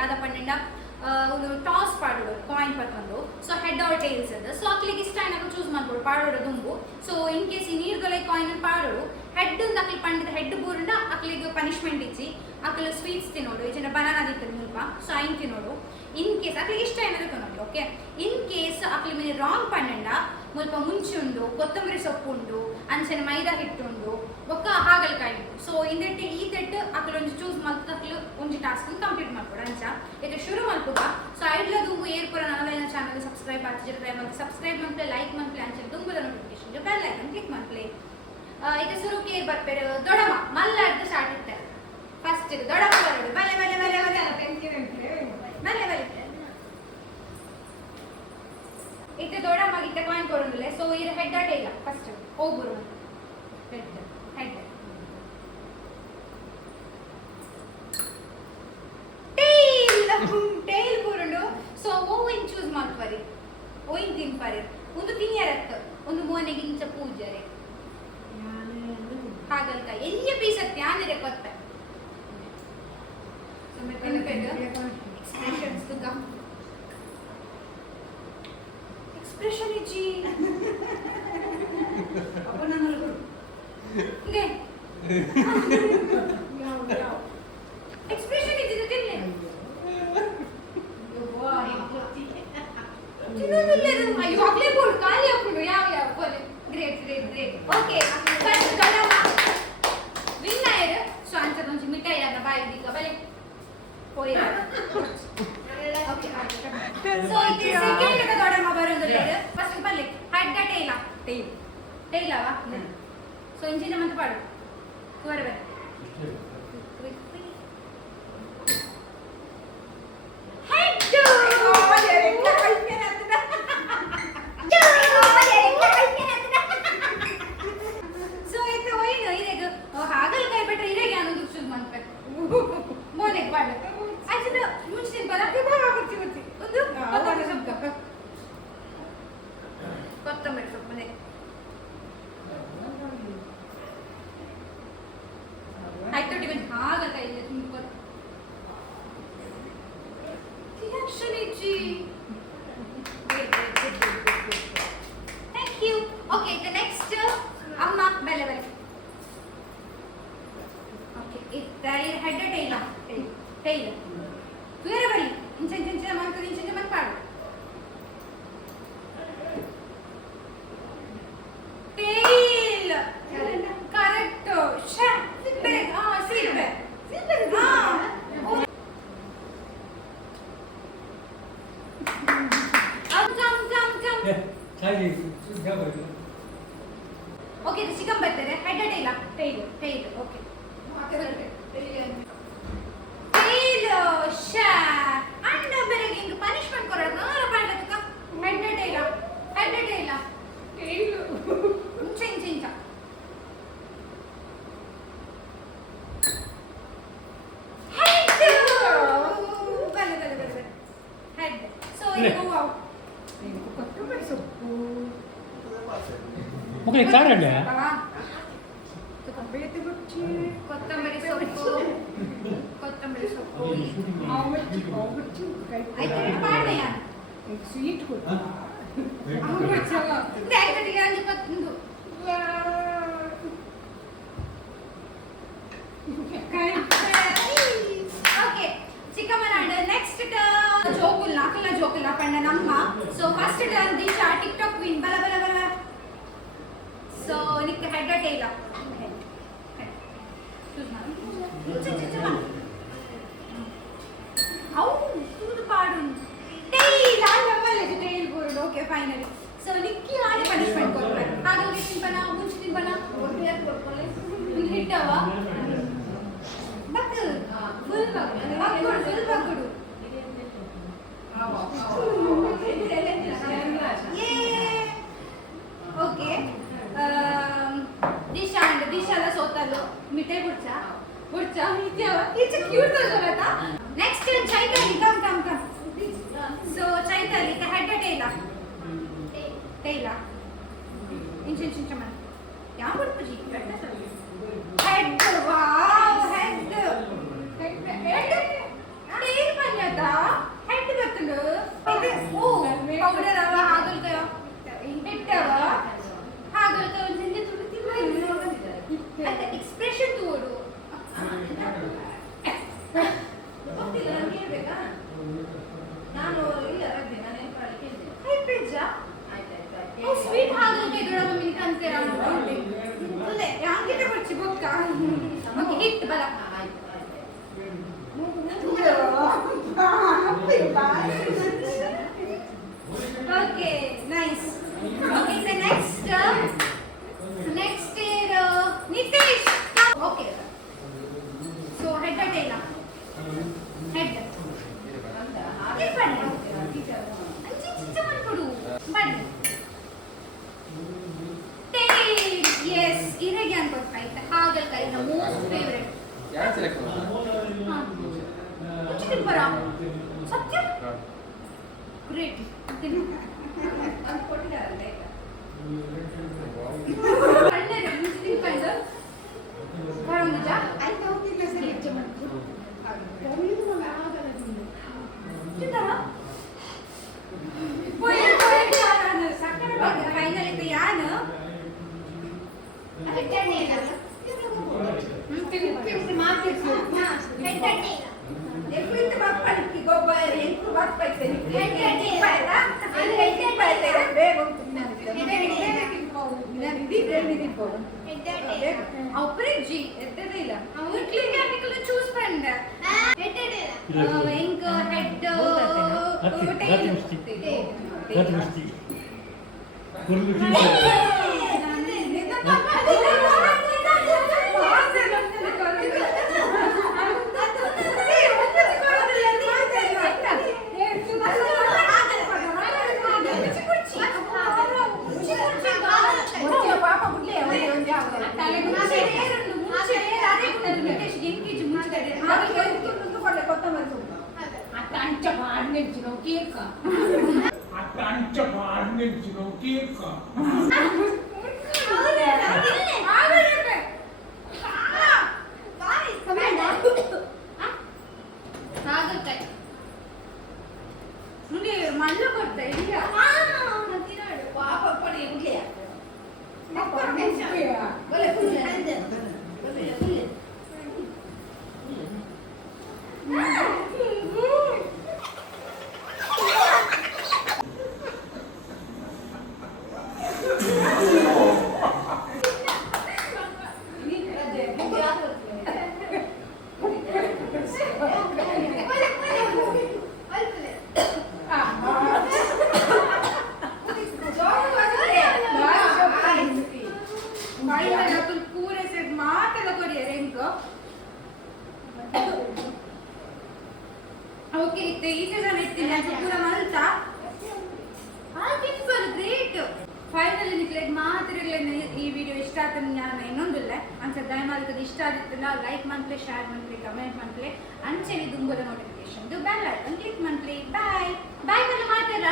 ದಾದ ಪಂಡ ಒಂದು ಟಾಸ್ ಪಾಡೋಡು ಕಾಯಿನ್ ಪತ್ತೊಂದು ಸೊ ಹೆಡ್ ಆರ್ ಟೇಲ್ಸ್ ಅದು ಸೊ ಅಕ್ಲಿಗೆ ಇಷ್ಟ ಏನಾಗ ಚೂಸ್ ಮಾಡ್ಬೋದು ಪಾಡೋಡು ದುಂಬು ಸೊ ಇನ್ ಕೇಸ್ ಈ ನೀರ್ಗಲೆ ಕಾಯಿನ್ ಪಾಡೋಡು ಹೆಡ್ ಅಕ್ಲಿ ಪಂಡಿದ ಹೆಡ್ ಬೂರಿಂದ ಅಕ್ಲಿಗೆ ಪನಿಷ್ಮೆಂಟ್ ಇಚ್ಚಿ ಅಕ್ಲಿ ಸ್ವೀಟ್ಸ್ ತಿನ್ನೋಡು ಈಚಿನ ಬನಾನಾ ದಿತ್ತದು ಮುಲ್ಪ ಸೊ ಐನ್ ತಿನ್ನೋಡು ಇನ್ ಕೇಸ್ ಅಕ್ಲಿಗೆ ಇಷ್ಟ ಏನಾದ್ರು ತಿನ್ನೋದು ಓಕೆ ಇನ್ ಕೇಸ್ ಅಕ್ಲಿ ಮೇಲೆ ರಾಂಗ್ ಪಂಡ ಮುಲ್ಪ ಮುಂಚಿ ಉಂಡು ಕೊತ್ತಂಬರಿ ಸೊಪ್ಪು ಉಂಡು ಅಂಚನೆ ಮೈದಾ ಹಿಟ್ಟು ಉಂಡು ಒಕ್ಕ ಹಾಗಲಕಾಯಿ ಉಂಡು ಸೊ ಇಂದೆಟ್ಟು ಈ ತೆಟ್ಟು ಅಕ್ಲು ಒಂಜಿ ಚೂಸ್ ಮಲ್ತು ಅಕ್ಲು ಒಂಜಿ ಟಾಸ್ಕ್ ಕಂಪ್ಲೀಟ್ ಮಾಡ್ಕೊಡು ಅಂಚ ಇದು ಶುರು ಮಲ್ಪುಗ ಸೊ ಐಡ್ಲ ದುಂಬು ಏರ್ಪುರ ನಾಳೆನ ಚಾನಲ್ ಸಬ್ಸ್ಕ್ರೈಬ್ ಆಗ್ತಿದ್ರೆ ಮತ್ತೆ ಸಬ್ಸ್ಕ್ರೈಬ್ ಮನ್ಪ್ಲೆ ಲೈಕ್ ಮನ್ಪ್ಲೆ ಅಂಚನೆ ದುಂಬುದ ನೋಟಿಫಿಕೇಶನ್ ಬೆಲ್ ಐಕನ್ ಕ್ಲಿಕ್ ಮನ್ಪ್ಲೆ ಇದು ಶುರು ಕೇರ್ ಬರ್ಪೇರು ದೊಡಮ ಮಲ್ಲಾಡ್ದು ಸ್ಟಾರ್ಟ್ ಇರ್ತಾರೆ ಫಸ್ಟ್ ದೊಡಮ ಬರೋದು ಬಲೆ ಬಲೆ ಬಲೆ ಬಲೆ ಬಲೆ ಬಲೆ ಇತ್ತೆ ದೊಡಮ ಇತ್ತೆ ಕಾಯಿನ್ ಕೊಡೋದಿಲ್ಲ ಸೊ ಇದು ಹೆಡ್ ಅಡ್ಡ ಇಲ್ಲ ಫಸ್ಟ್ ಹೋಗ್ಬರು ಹೆಡ್ ಹೆಡ್ ಟೇಲ್ ಬುರುಂಡು ಸೊ ಓವಿನ್ ಚೂಸ್ ಮಾಡ್ಪರಿ ಓಯಿನ್ ತಿನ್ಪರಿ ಒಂದು ತಿನ್ಯರತ್ತ ಒಂದು ಮೋನೆಗೆ ಇಂಚ ಪೂಜರೆ ಹಾಗಲ್ಕಾಯಿ ಎಲ್ಲಿ ಪೀಸತ್ತೆ ಆನೆರೆ ಕೊತ್ತ ಎಕ್ಸ್ಪ್ರೆಷನ್ಸ್ ದು ಗಮ್ ಎಕ್ಸ್ಪ್ರೆಷನ್ ಇಚ್ಚಿ ಅಪ್ಪ ನಾನು ಹಿಂಗೆ ಎಕ್ಸ್ಪ್ರೆಷನ್ ಇದ್ದಿದ್ದು ತಿನ್ನೆ ಅಯ್ಯೋ ಆಗ್ಲೇ ಬೋರ್ಡ್ ಖಾಲಿ ಹಾಕೊಂಡು ಯಾವ ಯಾವ ಬೋಲೆ great great great okay first ದೊಡ್ಡಮ್ಮ ವಿನ್ ಆಯ್ರು ಸೊ ಅಂತ ಒಂಚು ಮಿಠಾಯಿ ಅದ ಬಾಯಿಗೆ ಈಗ ಬಲೆ ಹೋಯ್ರ ಓಕೆ ಸೊ ಇದು ಸೆಕೆಂಡ್ ದೊಡ್ಡಮ್ಮ ಬರೋದು ಫಸ್ಟ್ ಬಲೆ ಹೆಡ್ ಟೇಲ ಟೇಲ್ ಟೇಲವಾ ಸೊ ಇಂಜಿನ ಮತ್ತೆ ಪಾಡು ಕುವರ ಬರೆ ಕೊತ್ತಂಬರಿ ಸೊಪ್ಪು ಆಯ್ತು ಹಾಗಲ್ಕಾಯಿ ಇಲ್ಲ ತುಂಬ thank you okay the next ಅಮ್ಮ ಬೆಲೆ ಬೆಲೆ ಓಕೆ ಇದು ಹೆಡ್ ಟೈಲ ಟೈಲ ಬೇರೆ ಬರಲಿ ಇಂಚ ಇಂಚಿನ ಮಾಡ್ತದೆ ಇಂಚಿನ ಮಾಡ್ಪಾಡು ಟೈಲ್ ಕರೆಕ್ಟ್ ಸಿಲ್ಬೆ ಸಿಲ್ಬೆ ಓಕೆ ಇದು ಚಿಕನ್ ಬರ್ತಾರೆ ಹೆಡ್ ಟೈಲ ಟೈಲ್ ಟೈಲ್ ಓಕೆ ಟೈಲ್ ಶಾ ಅಂಡ ಬೆರಗೆ ಇಂದು ಪನಿಷ್ಮೆಂಟ್ ಕೊರಡ ನಾರ ಪಾಡ್ಲಕ್ಕ ಹೆಡ್ ಟೈಲ ಹೆಡ್ ಟೈಲ ಟೈಲ್ ಇಂಚ ಇಂಚ ಇಂಚ ಹೆಡ್ ಬಲೆ ಬಲೆ ಬಲೆ ಹೆಡ್ ಸೊ ಇದು ವಾವ್ ಕೊತ್ತಂಬರಿ ಸೊಪ್ಪು ಮುಖಲಿ ಕಾಡಲ್ಲ ಕೊತ್ತಂಬರಿ ಸೊಪ್ಪು ಕೊತ್ತಂಬರಿ ಸೊಪ್ಪು ಆಯ್ತು ಪಾಡೆ ಯಾರು ಸ್ವೀಟ್ ಕೊಟ್ಟು ಓಕೆ ಚಿಕ್ಕಮ್ಮನ ನೆಕ್ಸ್ಟ್ ಜೋಕುಲ್ ನಾಕಲ್ಲ ಜೋಕುಲ್ಲ ಪಂಡ ನಮ್ಮ so first turn Disha TikTok queen ಬಲ ಬಲ ಬಲ ಸೊ ನಿಕ್ಕೆ ಹೆಡ್ ಟೈಲ ಅವು ತೂದು ಪಾಡು ಟೈಲ್ ಆಡವಲ್ಲ tail board okay finally so ನಿಕ್ಕಿ ಮಾಡಿ ಪನಿಷ್ಮೆಂಟ್ ಕೊಡ್ತಾರೆ ಹಾಗಾಗಿ ತಿಂಪನ ಮುಂಚೆ ತಿಂಪನ ಒಟ್ಟಿಗೆ ಕೊಡ್ಕೊಳ್ಳಿ ಒಂದು ಹಿಟ್ಟವ ಬಕ್ ಫುಲ್ ಬಗ್ಗುಡು ಫುಲ್ ಬಗ್ಗುಡು ಓಕೆ ದಿಶಾಲ ಸೋತಲು ಮಿಠಾಯಿ ಬುಡ್ಚಾ ಇಟ್ಸ್ ಕ್ಯೂಟ್ ಅಲ್ವಾ next Chaitanya come so Chaitanya head ಟೈಲ ಇಂಚ ಇಂಚ ಮನ ಯಾವ ಬುಡ್ಪುಜಿ ಹೆಡ್ ವಾವ್ ಹೆಡ್ ಟೈಲ್ ಪನ್ಯತ anche facci bocca. Ok, hit bala. Okay, nice. Okay, the next is Nitesh. Okay. So head or tail? Head. Head bani. Anchi man kodu. Bani. Tail. Yes, irege ankotta. Hagalkai na most favorite. ಯಾರು select ಮಾಡೋದು? ಹಾ. ಕುಚ್ಚಿ ತಿಂಪರಾ? ಸತ್ಯ? Great. ತಿನ್ನು. ಅದು ಕೊಟ್ಟಿದ್ದಾರಲ್ಲ ಈಗ. ಅಣ್ಣನೇ ಕುಚ್ಚಿ ತಿಂಪಂಡ. ಬರೋಂಗಜಾ? ಆಯ್ತು ಹೋಗ್ತಿಲ್ಲ ಸರಿ ಹೆಚ್ಚು ಮಾಡ್ತು. ಕೊರಿದು ಮಗ ಆಗಲ್ಲ ತಿಂದು. ತಿಂದರಾ? ಪೋಯ್ ಯಾರನ್ನ ಸಕ್ಕರೆ ಬಗ್ಗೆ ಫೈನಲ್ ಇತ್ತು ಯಾನು? ಹೆಡ್ಡನೇ ಇಲ್ಲ. ತಿಂದು ಮಾತಿರ್ಸು. ಹಾ, ಹೆಡ್ಡನೇ ಇಲ್ಲ. ಎಲ್ಲಿಂದ ಬಪ್ಪಳಿಕೆ ಗೊಬ್ಬರ ಎಂಟು ಬಪ್ಪೈತೆ ಹೆಡ್ಡನೇ ಇಲ್ಲ. ಅಲ್ಲಿ ಹೆಡ್ಡನೇ ಬೈತಾರೆ ಬೇಗ ಹೋಗ್ತೀನಿ ಅಪ್ರಿಜಿ ಎತ್ತದೇ ಇಲ್ಲ ಇಟ್ಲಿಗೆ ಆರ್ಟಿಕಲ್ ಚೂಸ್ ಪಂಡ ಎತ್ತದೇ ಇಲ್ಲ ಇಂಕ್ ಹೆಡ್ ಮಣ್ಣು ಕೊಡ್ತಾ ಇದೆಯಾ ಪಾಪ ಪಡಿ ಉಡ್ಲಿಯಾ ಓಕೆ ಈಚೆ ಜನ ಇರ್ತೀನಿ ಅದು ಪೂರ ಮಲ್ತಾ ಗ್ರೇಟ್ ಫೈನಲಿ ನಿಕ್ಲೆಗ್ ಮಾತ್ರ ಈ ವಿಡಿಯೋ ಇಷ್ಟ ಆಯ್ತು ನಾನು ಇನ್ನೊಂದಿಲ್ಲ ಅಂಚೆ ದಯಮಾಡಿ ಇಷ್ಟ ಆಗಿತ್ತಿಲ್ಲ ಲೈಕ್ ಮಾಡ್ಲಿ ಶೇರ್ ಮಾಡ್ಲಿ ಕಮೆಂಟ್ ಮಾಡ್ಲಿ ಅಂಚೆಲಿ ದುಂಬುದ ನೋಟಿಫಿಕೇಶನ್ ಬೆಲ್ ಐಕನ್ ಕ್ಲಿಕ್ ಮಾಡ್ಲಿ ಬಾಯ್ ಬಾಯ್ ಮಾತಾಡ